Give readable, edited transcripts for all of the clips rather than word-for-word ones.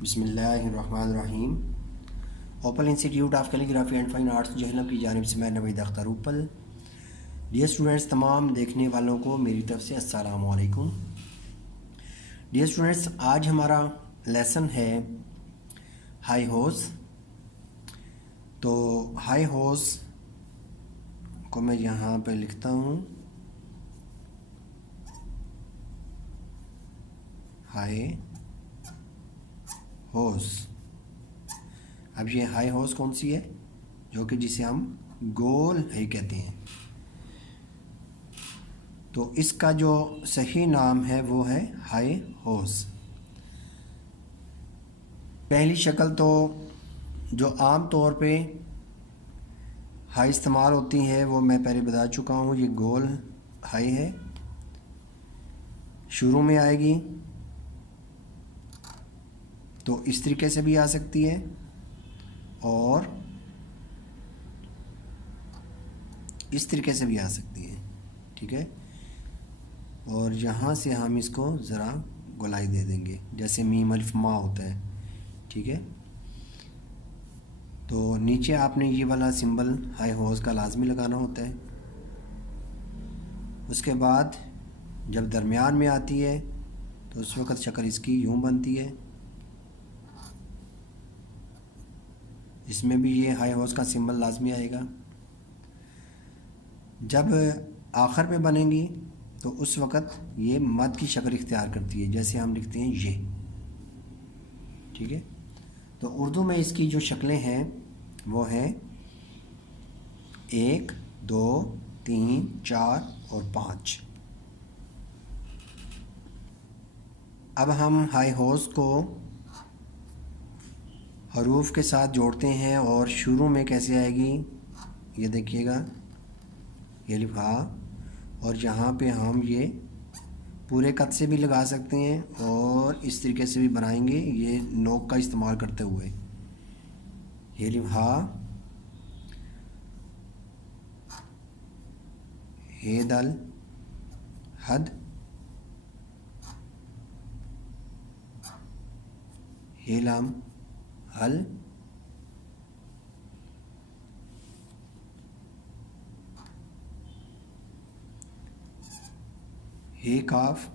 बिस्मिल्लाहिर्रहमानिर्रहीम। Open institute of calligraphy and fine arts Jhelum की जानिब से मैं नवीद अख्तर उपल। डियर स्टूडेंट्स, तमाम देखने वालों को मेरी तरफ से अस्सलाम वालेकुम। डियर स्टूडेंट्स, आज हमारा लेसन है हाई होस। तो हाई होस को मैं यहाँ पे लिखता हूँ हाई होस। अब ये हाई होस कौन सी है, जो कि जिसे हम गोल है कहते हैं। तो इसका जो सही नाम है वो है हाई होस। पहली शक्ल तो जो आम तौर पे हाई इस्तेमाल होती है वो मैं पहले बता चुका हूँ। ये गोल हाई है, शुरू में आएगी तो इस तरीके से भी आ सकती है और इस तरीके से भी आ सकती है, ठीक है। और यहाँ से हम इसको ज़रा गोलाई दे देंगे, जैसे मीम अलिफ मा होता है, ठीक है। तो नीचे आपने ये वाला सिंबल हाई होस का लाजमी लगाना होता है। उसके बाद जब दरमियान में आती है तो उस वक़्त शक्ल इसकी यूँ बनती है। इसमें भी ये हाई होस का सिंबल लाजमी आएगा। जब आखिर में बनेंगी तो उस वक़्त ये मद की शक्ल इख्तियार करती है, जैसे हम लिखते हैं ये, ठीक है। तो उर्दू में इसकी जो शक्लें हैं वो हैं 1, 2, 3, 4 और 5। अब हम हाई होस को हरूफ के साथ जोड़ते हैं और शुरू में कैसे आएगी ये देखिएगा, ये लिखा। और यहाँ पे हम ये पूरे कद से भी लगा सकते हैं और इस तरीके से भी बनाएंगे, ये नोक का इस्तेमाल करते हुए। ये लिखा हे दल हद हे लाम हल हे काफ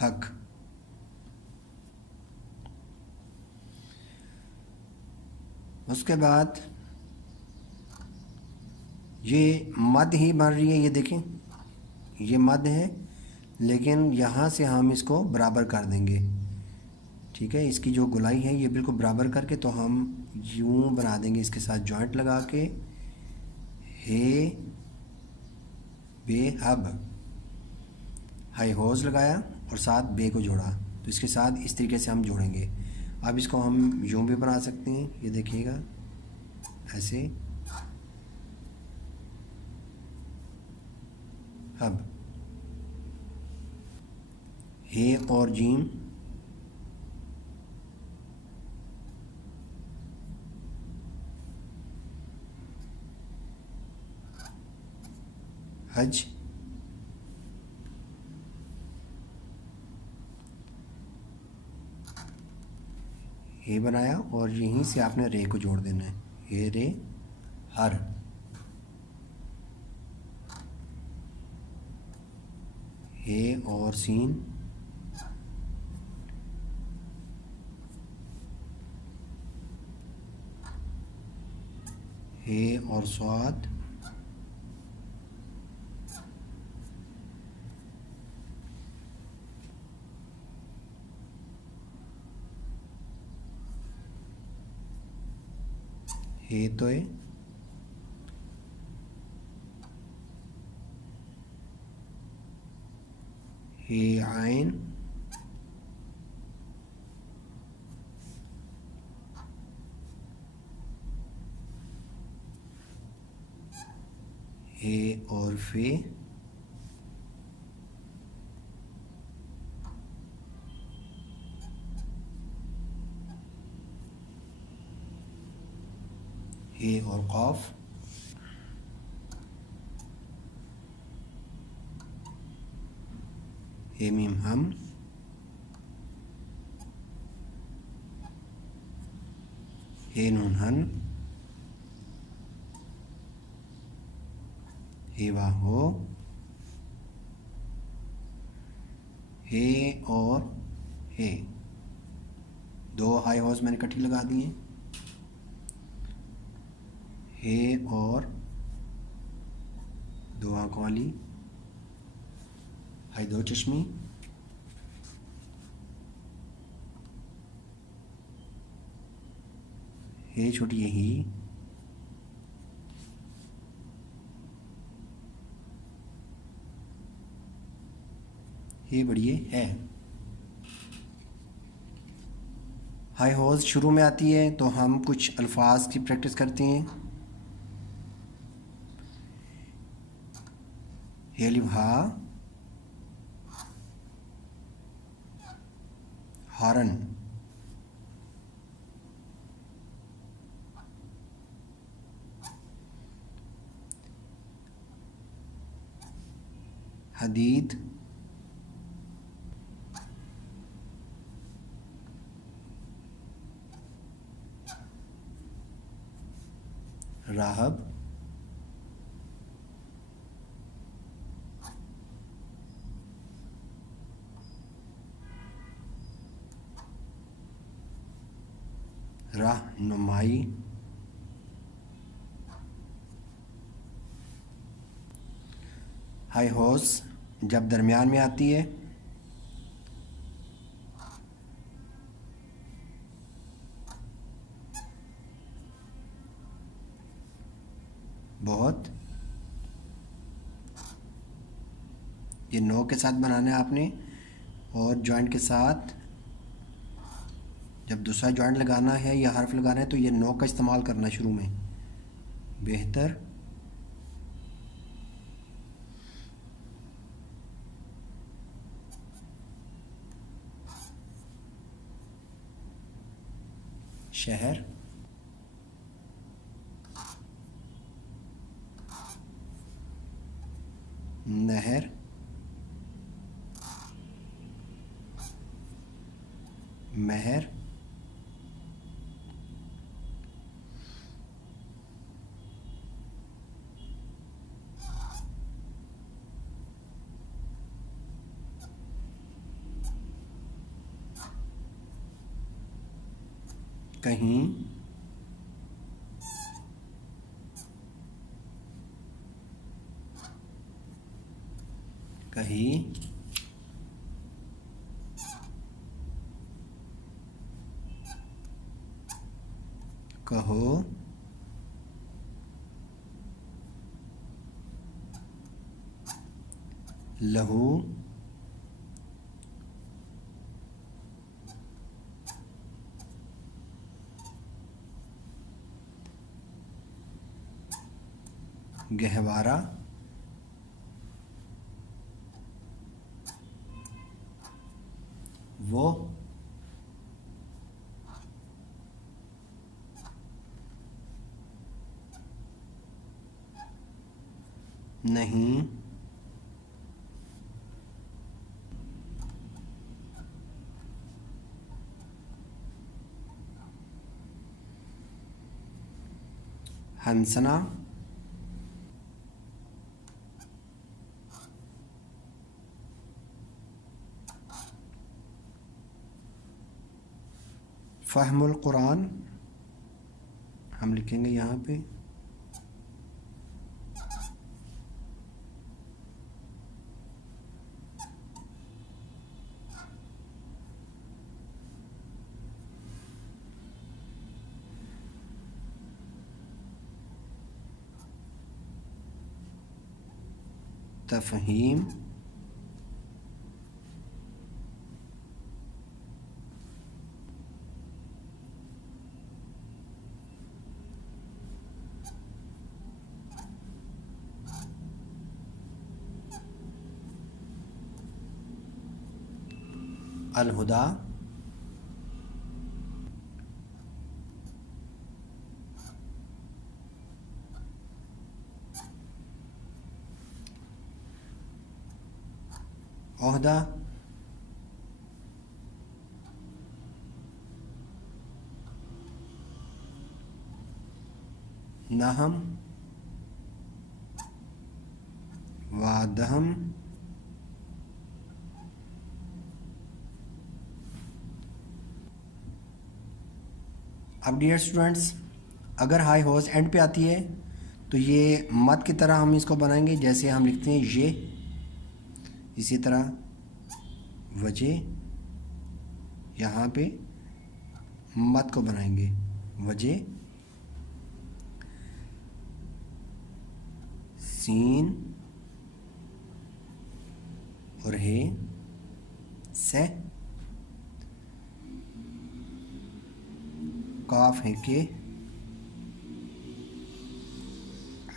हक। उसके बाद ये मद ही बन रही है, ये देखें ये मद है, लेकिन यहाँ से हम इसको बराबर कर देंगे, ठीक है। इसकी जो गुलाई है ये बिल्कुल बराबर करके तो हम यूँ बना देंगे, इसके साथ जॉइंट लगा के हे बे हब, हाई होस लगाया और साथ बे को जोड़ा, तो इसके साथ इस तरीके से हम जोड़ेंगे। अब इसको हम यूँ भी बना सकते हैं, ये देखिएगा ऐसे हब। हे और जीम हज। हे बनाया और यहीं से आपने रे को जोड़ देना है, हे रे हर। हे और सीन हे और स्वाद हे तोय हे आइन हे और फे हे और क़ाफ हे मीम हम, हे नून हन, हे वाह हो, हे और हे, दो हाई हॉर्स मैंने इकट्ठी लगा दिए, हे और दो आंखों वाली, हाई दो चश्मी, हे छोटी यही, हे बढ़िए है। हाई हॉर्स शुरू में आती है तो हम कुछ अल्फाज की प्रैक्टिस करते हैं। हे अलिफ हा, हारन, हदीद, राहब, रहनुमाई, हाई हॉर्स जब दरमियान में आती है बहुत, ये नो के साथ बनाना है आपने, और जॉइंट के साथ जब दूसरा जॉइंट लगाना है या हर्फ लगाना है तो ये नो का इस्तेमाल करना शुरू में बेहतर। शहर, नहर, महर, कहीं, कहीं, कहो, लहू, गहवारा, वो, नहीं, हंसना, फ़हमुल कुरान हम लिखेंगे यहाँ पे, तफ़हीम, अलहुदा, ओहदा, नहम, वादहम, अब डियर स्टूडेंट्स, अगर हाई होस एंड पे आती है तो ये मद की तरह हम इसको बनाएंगे, जैसे हम लिखते हैं ये, इसी तरह वजह, यहाँ पे मद को बनाएंगे वजह, सीन और हे से, काफ है के,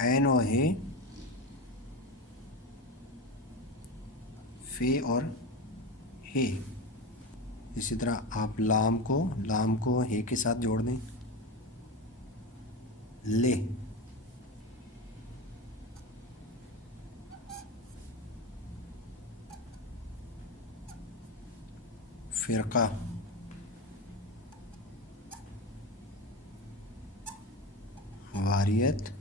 ऐन और है, फे और हे। इसी तरह आप लाम को हे के साथ जोड़ दें, ले, फ़िरका, वारियत।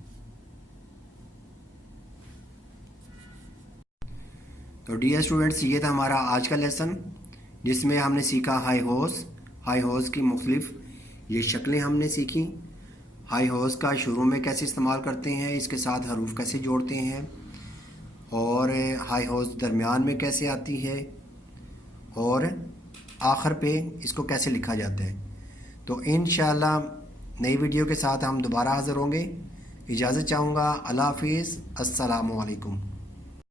तो डियर स्टूडेंट्स, ये था हमारा आज का लेसन, जिसमें हमने सीखा हाई होस की मुख्तलिफ ये शक्लें हमने सीखी। हाई होस का शुरू में कैसे इस्तेमाल करते हैं, इसके साथ हरूफ कैसे जोड़ते हैं, और हाई होस दरमियान में कैसे आती है, और आखिर पे इसको कैसे लिखा जाता है। तो इंशाअल्लाह नई वीडियो के साथ हम दोबारा हाज़िर होंगे। इजाज़त चाहूँगा। अल्लाह हाफ़िज़। अस्सलामु अलैकुम।